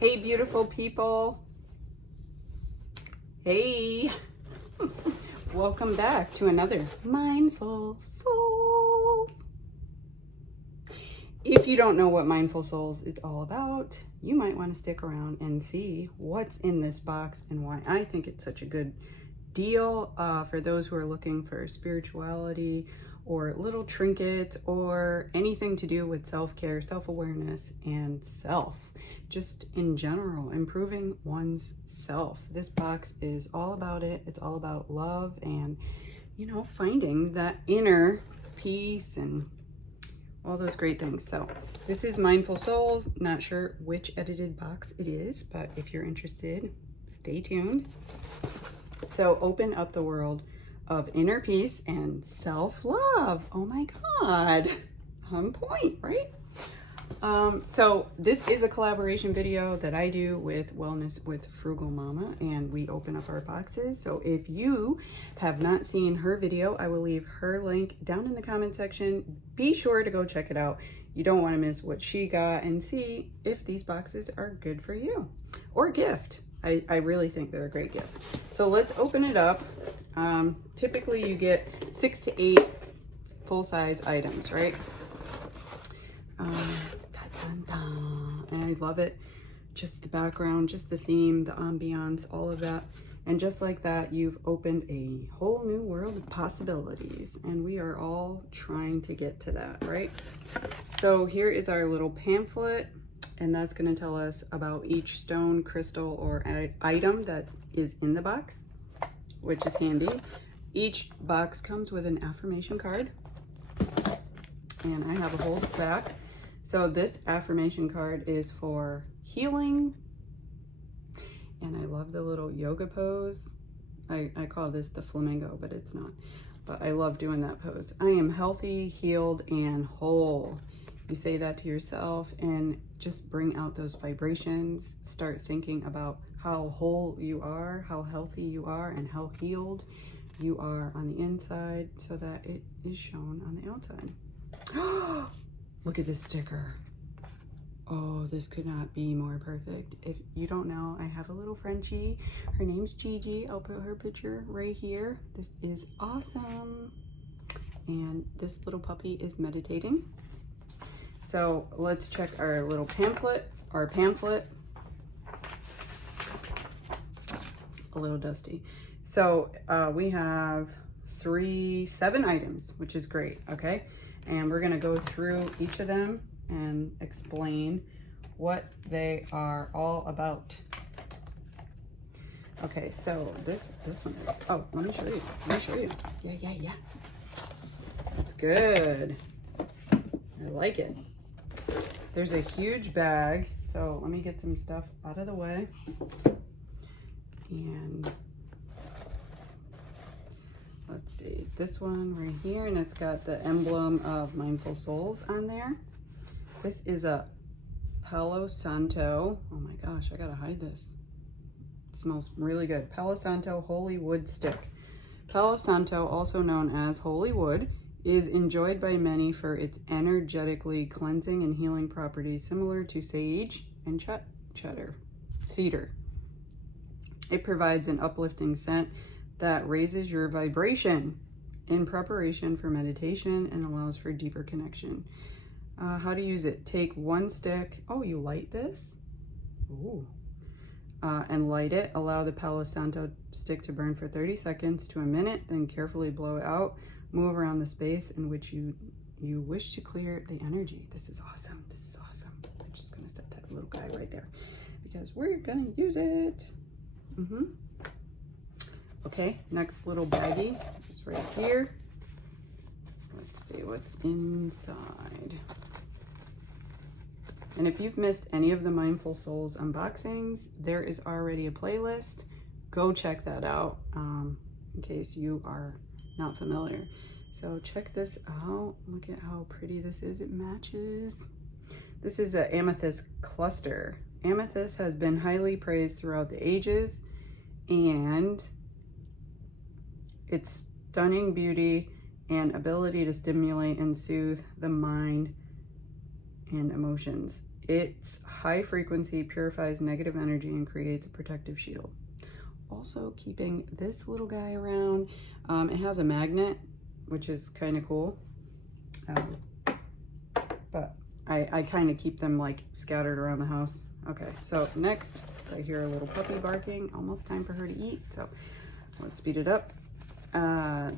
Hey, beautiful people. Hey. Welcome back to another Mindful Souls. If you don't know what Mindful Souls is all about, you might want to stick around and see what's in this box and why I think it's such a good deal for those who are looking for spirituality or little trinkets or anything to do with self-care, self-awareness, and self. Just in general, improving one's self. This box is all about it. It's all about love and, you know, finding that inner peace and all those great things. So this is Mindful Souls. Not sure which edited box it is, but if you're interested, stay tuned. So open up the world of inner peace and self-love. Oh my God, on point, right? So this is a collaboration video that I do with Wellness with Frugal Mama, and we open up our boxes. So if you have not seen her video, I will leave her link down in the comment section. Be sure to go check it out. You don't want to miss what she got and see if these boxes are good for you or gift. I really think they're a great gift. So let's open it up. Typically you get 6 to 8 full-size items, right? And I love it. Just the background, just the theme, the ambiance, all of that. And just like that, you've opened a whole new world of possibilities. And we are all trying to get to that, right? So here is our little pamphlet. And that's going to tell us about each stone, crystal, or item that is in the box, which is handy. Each box comes with an affirmation card. And I have a whole stack. So this affirmation card is for healing. And I love the little yoga pose. I call this the flamingo, but it's not. But I love doing that pose. I am healthy, healed, and whole. You say that to yourself and just bring out those vibrations. Start thinking about how whole you are, how healthy you are, and how healed you are on the inside so that it is shown on the outside. Look at this sticker. Oh, this could not be more perfect. If you don't know, I have a little Frenchie. Her name's Gigi. I'll put her picture right here. This is awesome. And this little puppy is meditating. So let's check our little pamphlet. A little dusty. So we have 7 items, which is great, okay? And we're gonna go through each of them and explain what they are all about. Okay, so this one is, oh, let me show you. Yeah. That's good. I like it. There's a huge bag, so let me get some stuff out of the way. And let's see, this one right here, and it's got the emblem of Mindful Souls on there. This is a Palo Santo. Oh my gosh, I gotta hide this. It smells really good. Palo Santo Holy Wood Stick. Palo Santo, also known as Holy Wood, is enjoyed by many for its energetically cleansing and healing properties similar to sage and cedar. It provides an uplifting scent that raises your vibration in preparation for meditation and allows for deeper connection. How to use it. Take 1 stick. Oh, you light this? Ooh. And light it. Allow the Palo Santo stick to burn for 30 seconds to a minute, then carefully blow it out. Move around the space in which you wish to clear the energy. This is awesome. I'm just gonna set that little guy right there because we're gonna use it. Okay, next little baggie is right here. Let's see what's inside. And if you've missed any of the Mindful Souls unboxings, there is already a playlist. Go check that out in case you are not familiar. So check this out. Look at how pretty this is. It matches. This is an Amethyst Cluster. Amethyst has been highly praised throughout the ages, and its stunning beauty and ability to stimulate and soothe the mind and emotions Its high frequency purifies negative energy and creates a protective shield. Also keeping this little guy around. It has a magnet, which is kind of cool. But I kind of keep them like scattered around the house. Okay, so next, I hear a little puppy barking. Almost time for her to eat, so let's speed it up.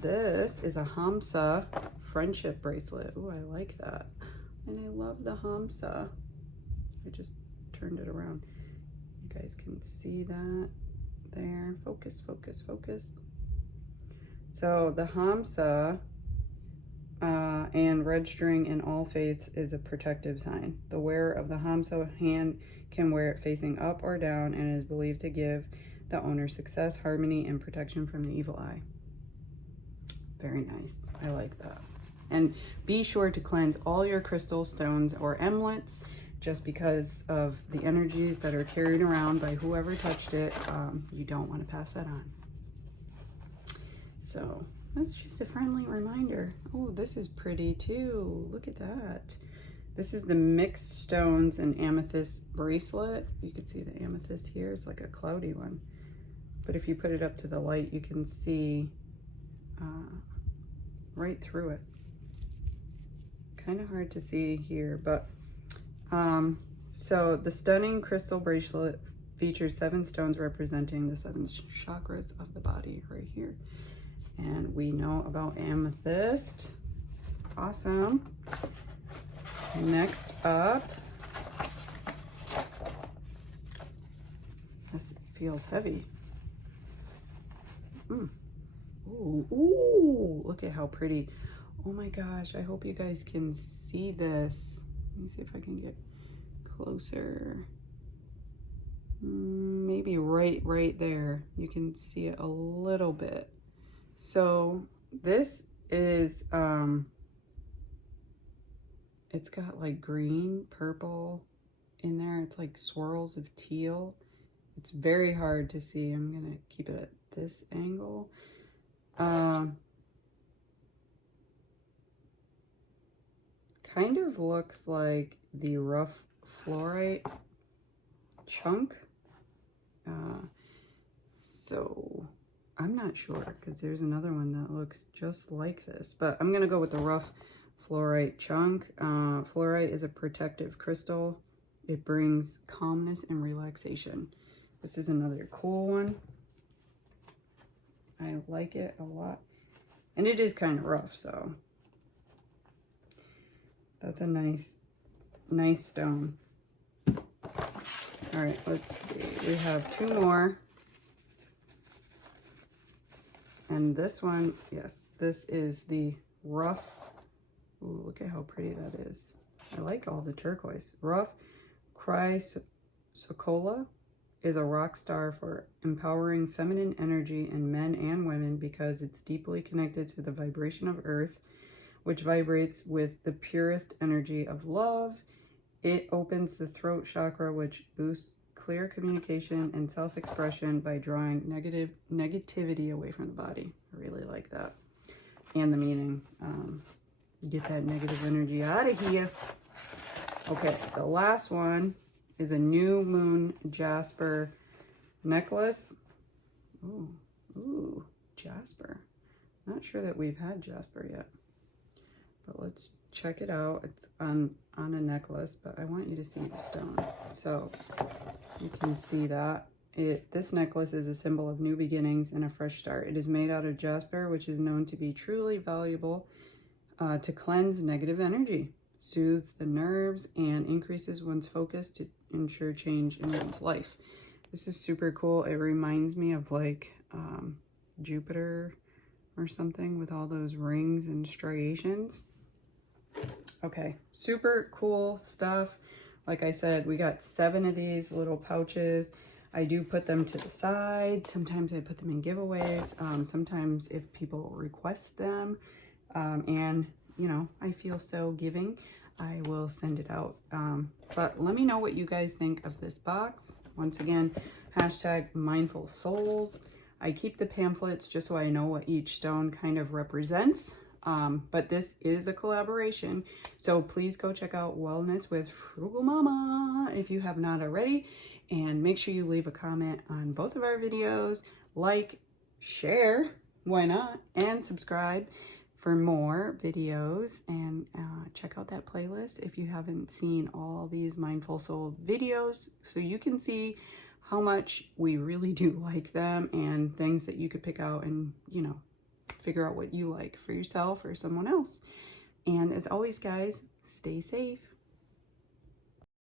This is a Hamsa friendship bracelet. Ooh, I like that. And I love the Hamsa. I just turned it around. You guys can see that there. Focus, focus, focus. So the Hamsa and red string in all faiths is a protective sign. The wearer of the Hamsa hand can wear it facing up or down and is believed to give the owner success, harmony, and protection from the evil eye. Very nice. I like that. And be sure to cleanse all your crystal stones or emolets, just because of the energies that are carried around by whoever touched it. You don't want to pass that on. So that's just a friendly reminder. Oh, this is pretty too. Look at that. This is the mixed stones and amethyst bracelet. You can see the amethyst here. It's like a cloudy one. But if you put it up to the light, you can see right through it. Kind of hard to see here, but so the stunning crystal bracelet features 7 stones representing the 7 chakras of the body right here. And we know about amethyst. Awesome. Next up, this feels heavy. Ooh, look at how pretty. Oh my gosh, I hope you guys can see this. Let me see if I can get closer. Maybe right there. You can see it a little bit. So this is, it's got like green, purple in there. It's like swirls of teal. It's very hard to see. I'm gonna keep it at this angle. Kind of looks like the rough fluorite chunk. So I'm not sure, because there's another one that looks just like this, but I'm gonna go with the rough fluorite chunk. Fluorite is a protective crystal. It brings calmness and relaxation. This is another cool one. I like it a lot. And it is kind of rough, so that's a nice stone. All right, let's see. We have 2 more. And this one, yes, this is the rough. Ooh, look at how pretty that is. I like all the turquoise. Rough chrysocolla is a rock star for empowering feminine energy in men and women because it's deeply connected to the vibration of earth, which vibrates with the purest energy of love. It opens the throat chakra, which boosts clear communication and self-expression by drawing negativity away from the body. I really like that. And the meaning. Get that negative energy out of here. Okay, the last one is a new moon Jasper necklace. Ooh, Jasper. Not sure that we've had Jasper yet, but let's check it out. It's on a necklace, but I want you to see the stone. So you can see that. This necklace is a symbol of new beginnings and a fresh start. It is made out of Jasper, which is known to be truly valuable to cleanse negative energy, soothes the nerves, and increases one's focus to ensure change in one's life. This is super cool. It reminds me of like Jupiter or something with all those rings and striations. Okay, super cool stuff. Like I said, we got 7 of these little pouches. I do put them to the side. Sometimes I put them in giveaways. Sometimes if people request them, and you know, I feel so giving, I will send it out. But let me know what you guys think of this box. Once again, hashtag mindful souls. I keep the pamphlets just so I know what each stone kind of represents. But this is a collaboration, so please go check out Wellness with Frugal Mama if you have not already, and make sure you leave a comment on both of our videos, like, share, why not, and subscribe for more videos, and check out that playlist if you haven't seen all these Mindful Soul videos, so you can see how much we really do like them, and things that you could pick out and, you know, figure out what you like for yourself or someone else. And as always, guys, stay safe.